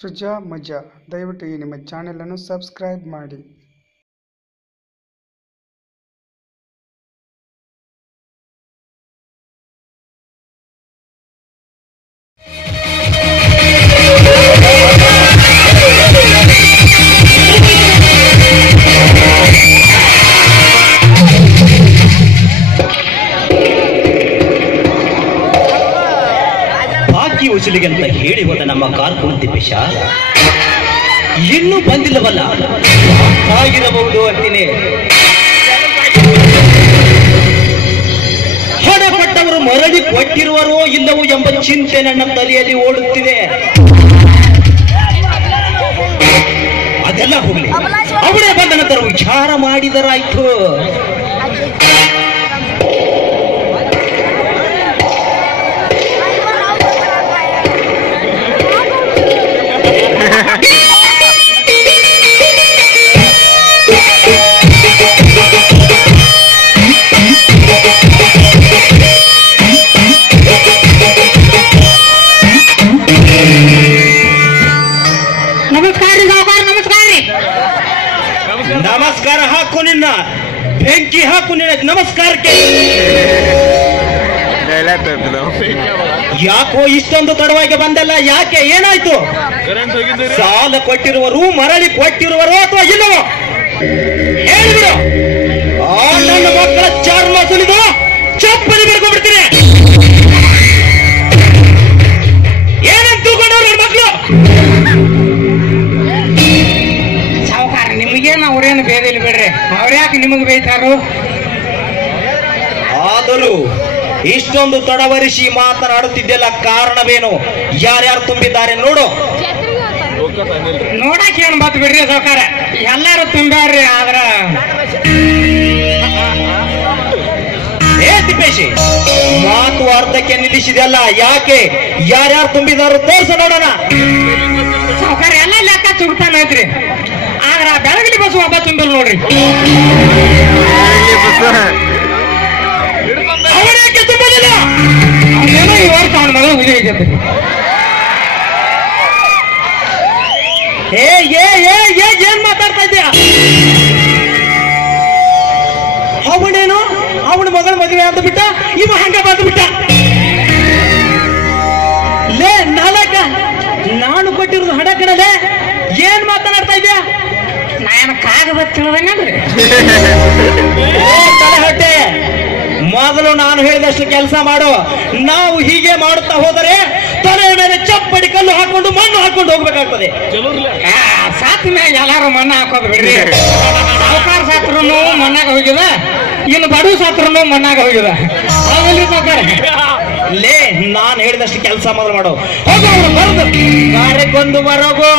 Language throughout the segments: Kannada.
ಸೃಜಾ ಮಜಾ. ದಯವಿಟ್ಟು ಈ ನಿಮ್ಮ ಚಾನೆಲನ್ನು ಸಬ್ಸ್ಕ್ರೈಬ್ ಮಾಡಿ. ವಸೂಲಿಗೆ ಅಂತ ಹೇಳಿ ಹೋದ ನಮ್ಮ ಕಾರ್ಕುನ್ ದಿಪೇಶ ಇನ್ನೂ ಬಂದಿಲ್ಲವಲ್ಲ? ಆಗಿರಬಹುದು ಅಂತೀನಿ. ಹೊಡೆಪಟ್ಟವರು ಮರಳಿ ಕೊಟ್ಟಿರುವರೋ ಇಲ್ಲವೋ ಎಂಬ ಚಿಂತೆ ನನ್ನ ತಲೆಯಲ್ಲಿ ಓಡುತ್ತಿದೆ. ಅದೆಲ್ಲ ಹೋಗ್ಲಿ. ಅವಳೇ ಬಂದ ನಂತರ ವಿಚಾರ ಮಾಡಿದರಾಯ್ತು. ಯಾಕೋ ಇಷ್ಟೊಂದು ತಡವಾಗಿ ಬಂದಲ್ಲ? ಯಾಕೆ? ಏನಾಯ್ತು? ಸಾಲ ಕೊಟ್ಟಿರುವರು ಮರಳಿ ಕೊಟ್ಟಿರುವರು ಅಥವಾ ಇಲ್ಲವೋ? ಹೇಳಿಬಿಡು ಆ ನನ್ನ ಮಕ್ಕಳ ಚರ್ಮ ಸುಲಿದು ಚಪ್ಪಲಿ ಬಿಡ್ಕೊಂಡ್ಬಿಡ್ತೀನಿ. ಏನಂತ ತಿಳ್ಕೊಂಡವ್ರು ನನ್ನ ಮಕ್ಕಳು? ಸಾವುಕಾರ ನಿಮಗೇನು ಅವ್ರೇನು ಬೇದಿಲ್ಲ ಬಿಡ್ರಿ? ಅವ್ರ್ಯಾಕೆ ನಿಮಗೆ ಬೈತಾರು ಆದರೂ ಇಷ್ಟೊಂದು ತಡವರಿಸಿ ಮಾತನಾಡುತ್ತಿದ್ದೆಲ್ಲ ಕಾರಣವೇನು? ಯಾರ್ಯಾರು ತುಂಬಿದ್ದಾರೆ ನೋಡು. ನೋಡಕ್ ಏನ್ ಬತ್ ಬಿಡ್ರಿ ಸಾವುಕಾರ? ಎಲ್ಲಾರು ತುಂಬ್ಯಾರ್ರಿ ಆದ್ರ ಏ ತಿಪ್ಪೇಶಿ ಮಾತು ಅರ್ಧಕ್ಕೆ ನಿಲ್ಲಿಸಿದೆಲ್ಲ ಯಾಕೆ? ಯಾರ್ಯಾರು ತುಂಬಿದಾರು ತೋರ್ಸ ನೋಡೋಣ. ಸಾವುಕಾರ ಎಲ್ಲ ಲೆಕ್ಕ ಚುರುತಾನ ಐತ್ರಿ ಆದ್ರ ಬೆಳಗಲಿ ಬಸ್ ಒಬ್ಬ ತುಂಬಿಲ್ ನೋಡ್ರಿ. ಆಗೈತಿ ಏ ಏ ಏ ಏ ಏನ್ ಮಾತಾಡ್ತಾ ಇದ್ದೀಯ? ಅವನೇನು? ಅವನ ಮಗಳ ಮದುವೆ ಅಂತ ಬಿಟ್ಟ ಇವ ಹಂಗ ಬಂದು ಬಿಟ್ಟ ಲೇ ನಾಲಕ ನಾನು ಕೊಟ್ಟಿರೋದು ಹಣ ಕಣಲೆ ಏನ್ ಮಾತನಾಡ್ತಾ ಇದ್ಯಾ ನಾ ಏನ ಕಾಗದ ತಲೆಹೊಟ್ಟೆ ಮೊದಲು ನಾನು ಹೇಳಿದಷ್ಟು ಕೆಲಸ ಮಾಡು. ನಾವು ಹೀಗೆ ಮಾಡುತ್ತಾ ಹೋದರೆ ತಲೆಯ ಮೇಲೆ ಚಪ್ಪಡಿ ಕಲ್ಲು ಹಾಕೊಂಡು ಮಣ್ಣು ಹಾಕೊಂಡು ಹೋಗ್ಬೇಕಾಗ್ತದೆ. ಸಾತ್ ಮ್ಯಾಗ ಎಲ್ಲಾರು ಮಣ್ಣು ಹಾಕೋದು ಬಿಡ್ರಿ. ಸಾವುಕಾರ ಸಾತ್ರನು ಮಣ್ಣಾಗ ಹೋಗಿದ ಇನ್ನು ಬಡವ ಸಾತ್ರನು ಮಣ್ಣಾಗ ಹೋಗಿದ. ಲೇ ನಾನು ಹೇಳಿದಷ್ಟು ಕೆಲಸ ಮೊದಲು ಮಾಡು. ಹೋಗು ಅವ್ನು ಬರೋದು ಕಾರ್ಯಕ್ಕೊಂದು ಬರೋಗು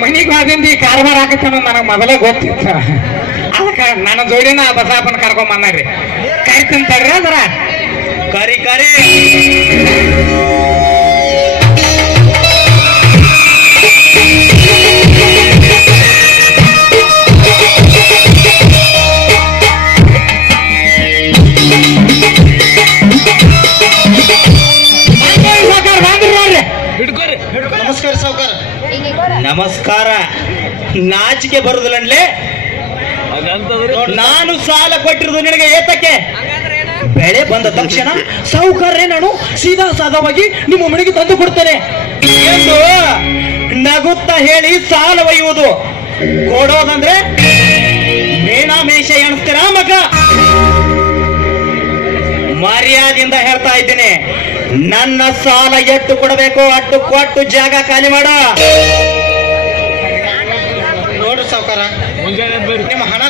ಮನಿಗೆ ಬಾದಿಂದ ಈ ಕಾರ್ಬಾರ್ ಹಾಕತ್ತಾನ ನನಗೆ ಮೊದಲೇ ಗೊತ್ತಿತ್ತು. ನನ್ನ ಜೋಡಿನ ಆ ಬಸಾಪನ ಕರ್ಕೊಂಡ್ ಬಂದ್ರಿ ಕರಿತೀನಿ ತಡ್ರ ಅದರ? ಕರಿ ಕರಿ. ನಮಸ್ಕಾರ ನಮಸ್ಕಾರ. ನಾಚಿಕೆ ಬರುದಿಲ್ಲಂಡ್ಲೆ ನಾನು ಸಾಲ ಕೊಟ್ಟಿರೋದು ನಿನಗೆ ಏತಕ್ಕೆ? ಬೆಳೆ ಬಂದ ತಕ್ಷಣ ಸೌಕರ್ಯ ನಾನು ಸೀದಾ ಸಾದವಾಗಿ ನಿಮ್ಮ ಮನೆಗೆ ತಂದು ಕೊಡ್ತೇನೆ. ಎಂದು ನಗುತ್ತಾ ಹೇಳಿ ಸಾಲ ಒಯ್ಯುವುದು. ಕೊಡೋದಂದ್ರೆ ಮೇಷ ಎಣಿಸ್ತೀರಾ ಮಗ? ಮರ್ಯಾದಿಂದ ಹೇಳ್ತಾ ಇದ್ದೇನೆ. ನನ್ನ ಸಾಲ ಎಟ್ಟು ಕೊಡಬೇಕು? ಅಟ್ಟು ಕೊಟ್ಟು ಜಾಗ ಖಾಲಿ ಮಾಡ. ನೋಡ್ರಿ ಸಾವುಕಾರ.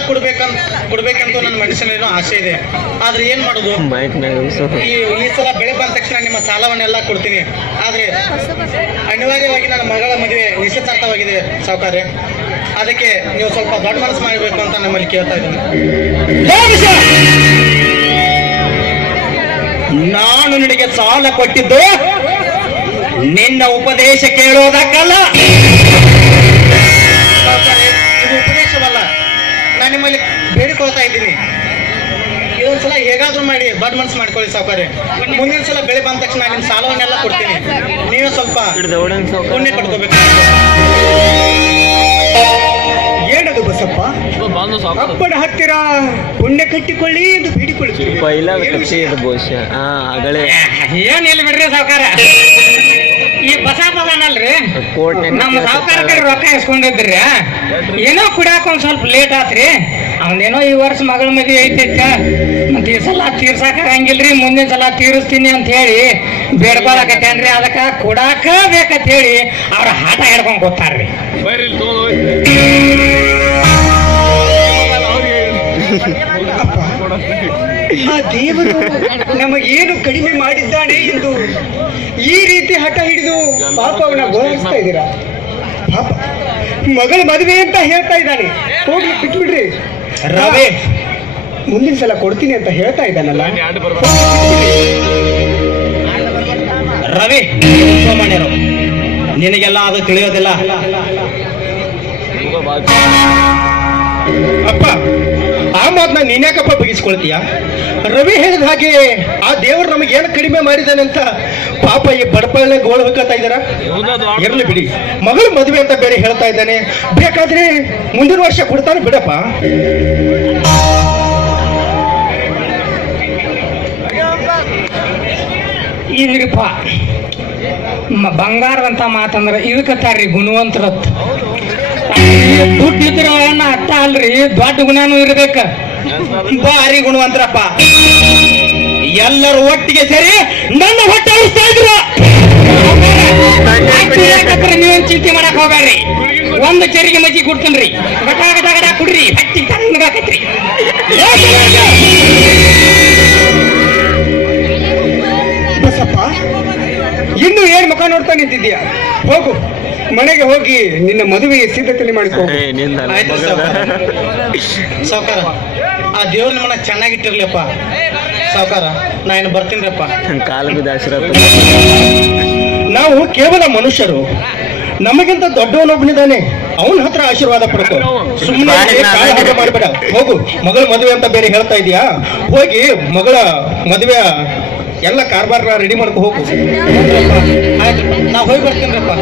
ಕೊಡ್ಬೇಕಂತ ಕೊಡ್ಬೇಕಂತ ನನ್ನ ಮನಸ್ಸಿನೇನೋ ಆಸೆ ಇದೆ. ಆದ್ರೆ ಏನ್ ಮಾಡುದು? ಈ ಈ ಸಲ ಬೆಳೆ ಬಂದ ತಕ್ಷಣ ನಿಮ್ಮ ಸಾಲವನ್ನೆಲ್ಲ ಕೊಡ್ತೀನಿ. ಆದ್ರೆ ಅನಿವಾರ್ಯವಾಗಿ ನನ್ನ ಮಗಳ ಮದುವೆ ನಿಶ್ಚಿತಾರ್ಥವಾಗಿದೆ ಸಾವುಕಾರ್ಯ ಅದಕ್ಕೆ ನೀವು ಸ್ವಲ್ಪ ದೊಡ್ಡ ಮನಸ್ಸು ಮಾಡಬೇಕು ಅಂತ ನಮ್ಮಲ್ಲಿ ಕೇಳ್ತಾ ಇದ್ದೀನಿ. ಸರ್. ನಾನು ನಿನಗೆ ಸಾಲ ಕೊಟ್ಟಿದ್ದು ನಿನ್ನ ಉಪದೇಶ ಕೇಳೋದಕ್ಕಲ್ಲ. ನಿಮ್ಮಲ್ಲಿ ಬೇಡಿಕೊಳ್ತಾ ಇದ್ದೀನಿ. ಇದೊಂದ್ಸಲ ಹೇಗಾದ್ರೂ ಮಾಡಿ ಬಡ್ ಮನ್ಸು ಮಾಡ್ಕೊಳ್ಳಿ ಸಾವುಕಾರ ಮುಂದಿನ ಸಲ ಬೆಳೆ ಬಂದ ತಕ್ಷಣ ನಿಮ್ಮ ಸಾಲವನ್ನೆಲ್ಲ ಕೊಡ್ತೀನಿ. ನೀವೇ ಸ್ವಲ್ಪ ಪುಣ್ಯ ಪಡ್ಕೋಬೇಕು. ಏನದು ಬಸಪ್ಪ? ಅಪ್ಪನ ಹತ್ತಿರ ಪುಣ್ಯ ಕಟ್ಟಿಕೊಳ್ಳಿ ಎಂದು ಬೇಡಿಕೊಳ್ಳಿ. ಏನಿಲ್ಲ ಬಿಡ್ರಿ ಸಾವುಕಾರ ಈ ಕೋರ್ಟ್ನ್ಯಾಗ ನಮ್ಮ ಸಾವುಕಾರ ಕಡೆ ರೊಕ್ಕ ಇಸ್ಕೊಂಡಿದ್ರಿ. ಏನೋ ಕುಡಿಯಾಕ ಒಂದ್ ಸ್ವಲ್ಪ ಲೇಟ್ ಆತ್ರಿ. ಅವನೇನೋ ಈ ವರ್ಷ ಮಗಳ ಮದುವೆ ಐತೈತ ಮತ್ತೆ ಈ ಸಲ ತೀರ್ಸಾಕ ಹಂಗಿಲ್ರಿ ಮುಂದಿನ ಸಲ ತೀರಿಸ್ತೀನಿ ಅಂತ ಹೇಳಿ ಬೇಡ್ಕೊಳಕತ್ತೇನ್ರಿ. ಅದಕ್ಕ ಕುಡಾಕ ಬೇಕಂತ ಹೇಳಿ ಅವ್ರ ಹಾಟ ಹಿಡ್ಕೊಂಡ್ ಕೂತಾರ್ರಿ. ಆ ದೇವರು ನಮಗೇನು ಕಡಿಮೆ ಮಾಡಿದ್ದಾನೆ ಎಂದು ಈ ರೀತಿ ಹಠ ಹಿಡಿದು ಪಾಪವನ್ನ ಗೌರವಿಸ್ತಾ ಇದ್ದೀರಾ? ಪಾಪ. ಮಗಳ ಮದುವೆ ಅಂತ ಹೇಳ್ತಾ ಇದ್ದಾನೆ. ಹೋಗ್ಲಿ ಬಿಟ್ಬಿಡ್ರಿ. ರವಿ. ಮುಂದಿನ ಸಲ ಕೊಡ್ತೀನಿ ಅಂತ ಹೇಳ್ತಾ ಇದ್ದಾನಲ್ಲ. ರವಿ ನಿನಗೆಲ್ಲ ಅದು ತಿಳಿಯೋದಿಲ್ಲ. ಅಪ್ಪ, ಆ ಮಾತನ್ನ ನೀನ್ಯಾಕಪ್ಪ ಬಗಿಸ್ಕೊಳ್ತೀಯ? ರವಿ ಹೇಳಿದ ಹಾಗೆ ಆ ದೇವರು ನಮಗೆ ಏನು ಕಡಿಮೆ ಮಾಡಿದಾನೆ ಅಂತ ಪಾಪ ಈ ಬಡಪಳ್ಳೆ ಗೋಳು ಹೋಗ್ತಾ ಇದಾರ ಇರ್ಲಿ ಬಿಡಿ. ಮಗಳು ಮದುವೆ ಅಂತ ಬೇರೆ ಹೇಳ್ತಾ ಇದ್ದಾನೆ. ಬೇಕಾದ್ರೆ ಮುಂದಿನ ವರ್ಷ ಕೊಡ್ತಾನೆ ಬಿಡಪ್ಪ. ಇದ್ರಿಪ್ಪ ಬಂಗಾರದಂತ ಮಾತಂದ್ರೆ ಇದಕ್ಕೆ ಇದಕ್ಕತ್ತಾರ್ರಿ ಗುಣವಂತರತ್. ದುಡ್ಡು ಇದ್ರ ಅಣ್ಣ ಅಟ್ಟ ಅಲ್ರಿ, ದೊಡ್ಡ ಗುಣನೂ ಇರ್ಬೇಕ. ಭಾರಿ ಗುಣವಂತರಪ್ಪ ಎಲ್ಲರೂ ಒಟ್ಟಿಗೆ ಸೇರಿ ನನ್ನ ಹೊಟ್ಟೆ ಉಳಿಸ್ತಾ ಇದ್ರು. ನೀವೇನ್ ಚಿಂತೆ ಮಾಡಕ್ ಹೋಗ್ಬೇಡ್ರಿ. ಒಂದು ಚರಿಗೆ ಮಜ್ಜಿ ಕುಡ್ತನ್ರಿ. ಗಟ ಗಟ ಗಟ ಕುಡ್ರಿ. ಹಟ್ಟಿ ತಣ್ಣಗಾಕತ್ರಿ ಇನ್ನು ಏನ್ ಮುಖ ನೋಡ್ತಾ ನಿಂತಿದ್ಯಾ ಹೋಗು. ಮನೆಗೆ ಹೋಗಿ ನಿನ್ನ ಮದುವೆಗೆ ಸಿದ್ಧತೆ ಮಾಡಿಕೊ. ಸಾವುಕಾರ. ಆ ದೇವ್ರ ಮನ ಚೆನ್ನಾಗಿಟ್ಟಿರ್ಲಿಪ್ಪ ಸಾವುಕಾರ ನಾ ಏನು ಬರ್ತೀನಿರಪ್ಪ. ನಾವು ಕೇವಲ ಮನುಷ್ಯರು. ನಮಗಿಂತ ದೊಡ್ಡವನೊಬ್ಬನಿದ್ದಾನೆ ಅವನ ಹತ್ರ ಆಶೀರ್ವಾದ ಪಡ್ಕೋ. ಸುಮ್ಮನೆ ಮಾಡಬೇಡ. ಹೋಗು ಮಗಳ ಮದುವೆ ಅಂತ ಬೇರೆ ಹೇಳ್ತಾ ಇದೀಯಾ? ಹೋಗಿ ಮಗಳ ಮದುವೆ ಎಲ್ಲ ಕಾರ್ಬಾರ ರೆಡಿ ಮಾಡ್ಕೊ ಹೋಗು. ಆಯ್ತು ನಾ ಹೋಗಿ ಬರ್ತೀನಿರಪ್ಪ.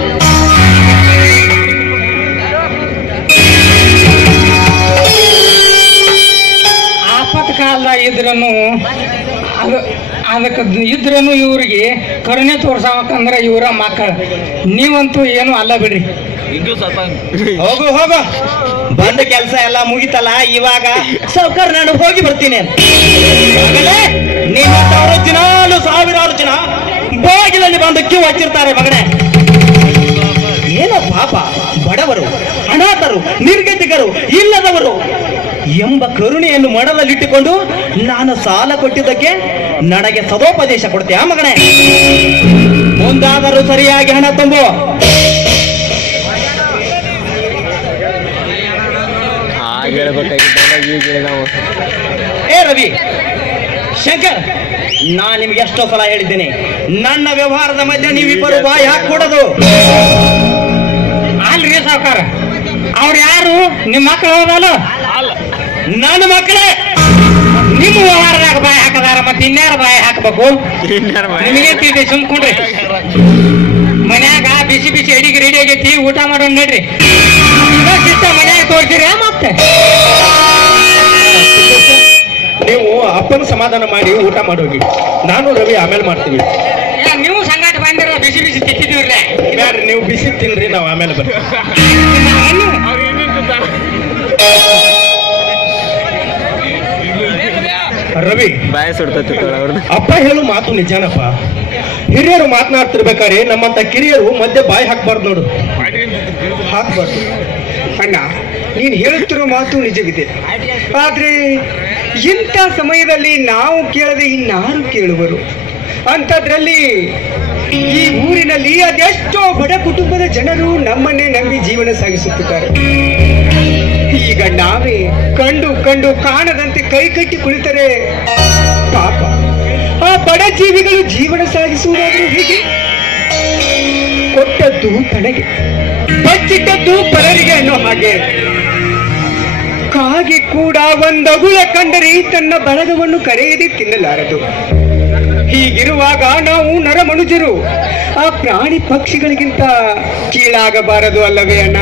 ಇದ್ರನು ಅದು ಅದಕ್ಕೆ ಇದ್ರನು ಇವ್ರಿಗೆ ಕರುಣೆ ತೋರ್ಸಬೇಕಂದ್ರ ಇವರ ಮಕ್ಕಳ ನೀವಂತೂ ಏನು ಅಲ್ಲ ಬಿಡ್ರಿ. ಹೋಗು ಹೋಗು. ಬಂದ ಕೆಲಸ ಎಲ್ಲ ಮುಗಿತಲ್ಲ ಇವಾಗ ಸೌಕರ್ ನಾನು ಹೋಗಿ ಬರ್ತೀನಿ. ನೀವಂತವರು ದಿನಾಲು ಸಾವಿರಾರು ಜನ ಬಾಗಿಲಲ್ಲಿ ಬಂದು ಕ್ಯೂ ಹಚ್ಚಿರ್ತಾರೆ ಮಗನೇ ಏನೋ ಪಾಪ ಬಡವರು ಅನಾಥರು ನಿರ್ಗತಿಕರು ಇಲ್ಲದವರು. ಎಂಬ ಕರುಣೆಯನ್ನು ಮಡಲಲ್ಲಿಟ್ಟುಕೊಂಡು ನಾನು ಸಾಲ ಕೊಟ್ಟಿದ್ದಕ್ಕೆ ನನಗೆ ಸದೋಪದೇಶ ಕೊಡ್ತೀಯ ಮಗನೇ? ಮುಂದಾದರೂ ಸರಿಯಾಗಿ ಹಣ ತುಂಬು ಏ ರವಿ ಶಂಕರ್ ನಾನು ನಿಮ್ಗೆ ಎಷ್ಟೋ ಸಲ ಹೇಳಿದ್ದೇನೆ ನನ್ನ ವ್ಯವಹಾರದ ಮಧ್ಯೆ ನೀವಿಬ್ಬರು ಬಾಯಿ ಹಾಕೂಡದು ಅಲ್ರಿ ಸಾವುಕಾರ ಅವ್ರು ಯಾರು? ನಿಮ್ಮ ಮಕ್ಕಳು ಹೌದಲ್ಲ? ನನ್ನ ಮಕ್ಕಳೇ ನಿಮ್ಮ ವ್ಯವಹಾರದಾಗ ಬಾಯಿ ಹಾಕದಾರ ಮತ್ತೆ ಇನ್ಯಾರ ಬಾಯಿ ಹಾಕಬೇಕು? ನಿಮಗೆ ತಿಳಿದೆ ಸುಮ್ಕೊಂಡ್ರಿ ಮನ್ಯಾಗ ಬಿಸಿ ಬಿಸಿ ಅಡಿಗೆ ರೆಡಿ ಆಗೈತಿ ಊಟ ಮಾಡೋಣ ನೋಡ್ರಿ. ಸಿಸ್ಟ ಮನ್ಯಾಗ ತೋರ್ಸಿರಿ ಮತ್ತೆ. ನೀವು ಅಪ್ಪನ ಸಮಾಧಾನ ಮಾಡಿ ಊಟ ಮಾಡೋಗಿ. ನಾನು ರವಿ ಆಮೇಲೆ ಮಾಡ್ತೀವಿ. ನೀವು ಸಂಗಾಟ ಬಂದಿರ ಬಿಸಿ ಬಿಸಿ ತಿಂತಿದ್ದೀವ್ರಿ ನೀವು ಬಿಸಿ ತಿನ್ರಿ ನಾವು ಆಮೇಲೆ ಬರ್ತೀವಿ. ರವಿ. ಬಾಯ ಸುಡ್ತೈತಿ ಅವ್ರದ್ದು ಅಪ್ಪ ಹೇಳು ಮಾತು ನಿಜಾನಪ್ಪ. ಹಿರಿಯರು ಮಾತನಾಡ್ತಿರ್ಬೇಕಾದ್ರೆ ನಮ್ಮಂತ ಕಿರಿಯರು ಮಧ್ಯೆ ಬಾಯಿ ಹಾಕ್ಬಾರ್ದು ನೋಡು. ಹಾಕ್ಬಾರ್ದು. ಅಣ್ಣ ನೀನು ಹೇಳುತ್ತಿರೋ ಮಾತು ನಿಜವಿದೆ. ಆದ್ರೆ ಇಂಥ ಸಮಯದಲ್ಲಿ ನಾವು ಕೇಳದೆ ಇನ್ನಾರು ಕೇಳುವರು. ಅಂಥದ್ರಲ್ಲಿ ಈ ಊರಿನಲ್ಲಿ ಅದೆಷ್ಟೋ ಬಡ ಕುಟುಂಬದ ಜನರು ನಮ್ಮನ್ನೇ ನಂಬಿ ಜೀವನ ಸಾಗಿಸುತ್ತಿದ್ದಾರೆ. ಈಗ ನಾವೇ ಕಂಡು ಕಂಡು ಕಾಣದಂತೆ ಕೈ ಕಟ್ಟಿ ಕುಳಿತರೆ. ಪಾಪ. ಆ ಬಡ ಜೀವಿಗಳು ಜೀವನ ಸಾಗಿಸುವುದಾದ್ರೂ ಹೀಗೆ? ಕೊಟ್ಟದ್ದು ತನಗೆ. ಬಚ್ಚಿಟ್ಟದ್ದು ಪರರಿಗೆ ಅನ್ನೋ ಹಾಗೆ. ಕಾಗೆ ಕೂಡ ಒಂದಗುಳ ಕಂಡರೆ ತನ್ನ ಬಳಗವನ್ನು ಕರೆಯದೆ ತಿನ್ನಲಾರದು. ಹೀಗಿರುವಾಗ ನಾವು ನರಮನುಜರು. ಆ ಪ್ರಾಣಿ ಪಕ್ಷಿಗಳಿಗಿಂತ ಕೀಳಾಗಬಾರದು ಅಲ್ಲವೇ ಅಣ್ಣ?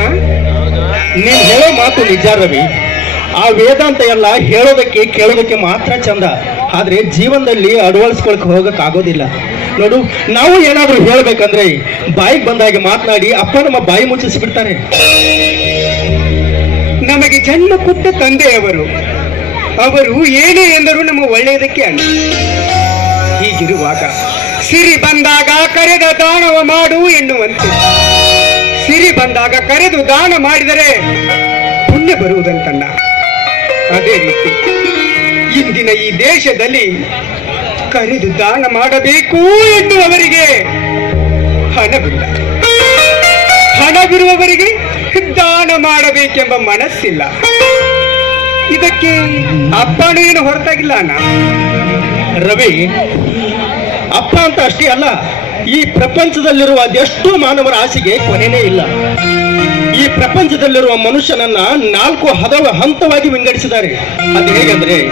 ನೀನ್ ಹೇಳೋ ಮಾತು ನಿಜ ರವಿ. ಆ ವೇದಾಂತ ಎಲ್ಲ ಹೇಳೋದಕ್ಕೆ, ಕೇಳೋದಕ್ಕೆ ಮಾತ್ರ ಚಂದ. ಆದ್ರೆ ಜೀವನದಲ್ಲಿ ಅಳವಡಿಸ್ಕೊಳಕ್ ಹೋಗಕ್ ಆಗೋದಿಲ್ಲ. ನೋಡು, ನಾವು ಏನಾದ್ರು ಹೇಳ್ಬೇಕಂದ್ರೆ ಬಾಯಿಗೆ ಬಂದಾಗ ಮಾತನಾಡಿ ಅಪ್ಪ ನಮ್ಮ ಬಾಯಿ ಮುಚ್ಚಿಸಿ ಬಿಡ್ತಾರೆ ನಮಗೆ ಜನ್ಮ ಕೊಟ್ಟ ತಂದೆಯವರು ಅವರು. ಏನೇ ಎಂದರೂ ನಮ್ಮ ಒಳ್ಳೆಯದಕ್ಕೆ ಅಣ್ಣ ಹೀಗಿರುವಾಗ, ಸಿರಿ ಬಂದಾಗ ಕರೆದ ದಾನವ ಮಾಡು ಎನ್ನುವಂತೆ. ಸಿರಿ ಬಂದಾಗ ಕರೆದು ದಾನ ಮಾಡಿದರೆ ಪುಣ್ಯ ಬರುವುದಂತಣ್ಣ ಅದೇ ರೀತಿ ಇಂದಿನ ಈ ದೇಶದಲ್ಲಿ ಕರೆದು ದಾನ ಮಾಡಬೇಕು ಎನ್ನುವವರಿಗೆ ಹಣವಿಲ್ಲ. ಹಣವಿರುವವರಿಗೆ ದಾನ ಮಾಡಬೇಕೆಂಬ ಮನಸ್ಸಿಲ್ಲ. ಇದಕ್ಕೆ ಅಪ್ಪನೂ ಏನು ಹೊರತಾಗಿಲ್ಲ ಅಣ್ಣ. ರವಿ, ಅಪ್ಪ ಅಂತ ಅಷ್ಟೇ ಅಲ್ಲ ಈ ಪ್ರಪಂಚದಲ್ಲಿರುವ ಅದೆಷ್ಟೋ ಮಾನವರ ಆಸೆಗೆ ಕೊನೆನೇ ಇಲ್ಲ. ಈ ಪ್ರಪಂಚದಲ್ಲಿರುವ ಮನುಷ್ಯನನ್ನ ನಾಲ್ಕು ಹದವ ಹಂತವಾಗಿ ವಿಂಗಡಿಸಿದ್ದಾರೆ. ಅದು ಹೇಗೆಂದ್ರೆ,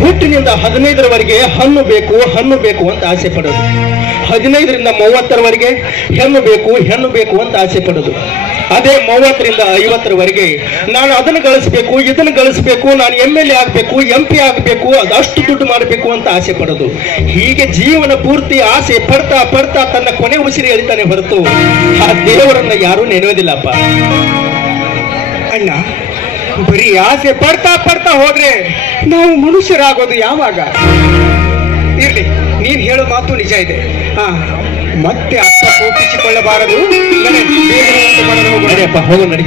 ಹುಟ್ಟಿನಿಂದ ಹದಿನೈದರವರೆಗೆ ಹಣ್ಣು ಬೇಕು ಹಣ್ಣು ಬೇಕು ಅಂತ ಆಸೆ ಪಡೋದು. ಹದಿನೈದರಿಂದ ಮೂವತ್ತರವರೆಗೆ ಹೆಣ್ಣು ಬೇಕು ಹೆಣ್ಣು ಬೇಕು ಅಂತ ಆಸೆ ಪಡೋದು. ಅದೇ ಮೂವತ್ತರಿಂದ ಐವತ್ತರವರೆಗೆ ನಾನು ಅದನ್ನು ಗಳಿಸ್ಬೇಕು, ಇದನ್ನು ಗಳಿಸ್ಬೇಕು, ನಾನು ಎಂ ಎಲ್ ಎ ಆಗಬೇಕು ಎಂ ಪಿ ಆಗಬೇಕು, ಅದಷ್ಟು ದುಡ್ಡು ಮಾಡಬೇಕು ಅಂತ ಆಸೆ ಪಡೋದು. ಹೀಗೆ ಜೀವನ ಪೂರ್ತಿ ಆಸೆ ಪಡ್ತಾ ಪಡ್ತಾ ತನ್ನ ಕೊನೆ ಉಸಿರಿ ಎಳಿತಾನೆ ಹೊರತು ಆ ದೇವರನ್ನ ಯಾರೂ ನೆನೆಯೋದಿಲ್ಲಪ್ಪ. ಅಣ್ಣ, ಬರೀ ಆಸೆ ಪಡ್ತಾ ಪಡ್ತಾ ಹೋದ್ರೆ ನಾವು ಮನುಷ್ಯರಾಗೋದು ಯಾವಾಗ? ಇರ್ಲಿ, ನೀನ್ ಹೇಳೋ ಮಾತು ನಿಜ ಇದೆ. ಹಾ ಮತ್ತೆ ಅಪ್ಪ ಕೋಪಿಸಿಕೊಳ್ಳಬಾರದು ಹೋಗು ನಡಿ.